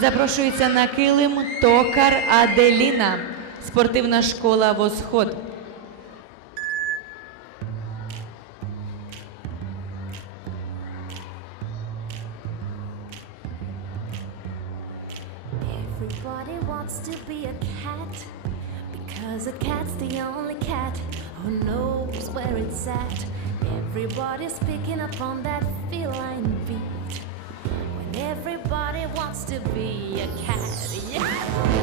Запрошується на килим токар Аделіна, спортивна школа Восход. Everybody wants to be a cat because a cat's the only cat who knows where it's at. Everybody's picking up on that feline beat everybody wants to be a cat. Yeah.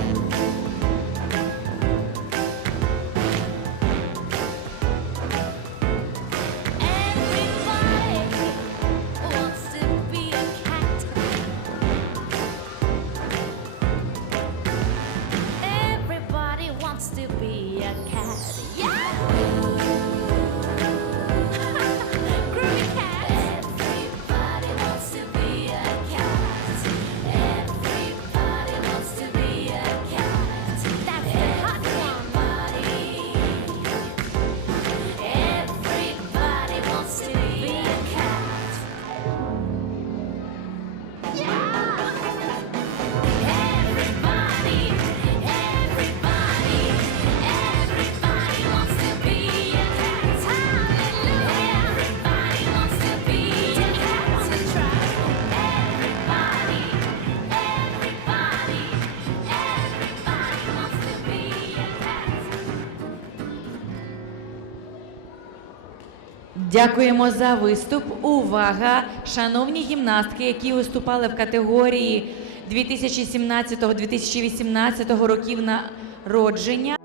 Дякуємо за виступ. Увага! Шановні гімнастки, які виступали в категорії 2017-2018 років народження.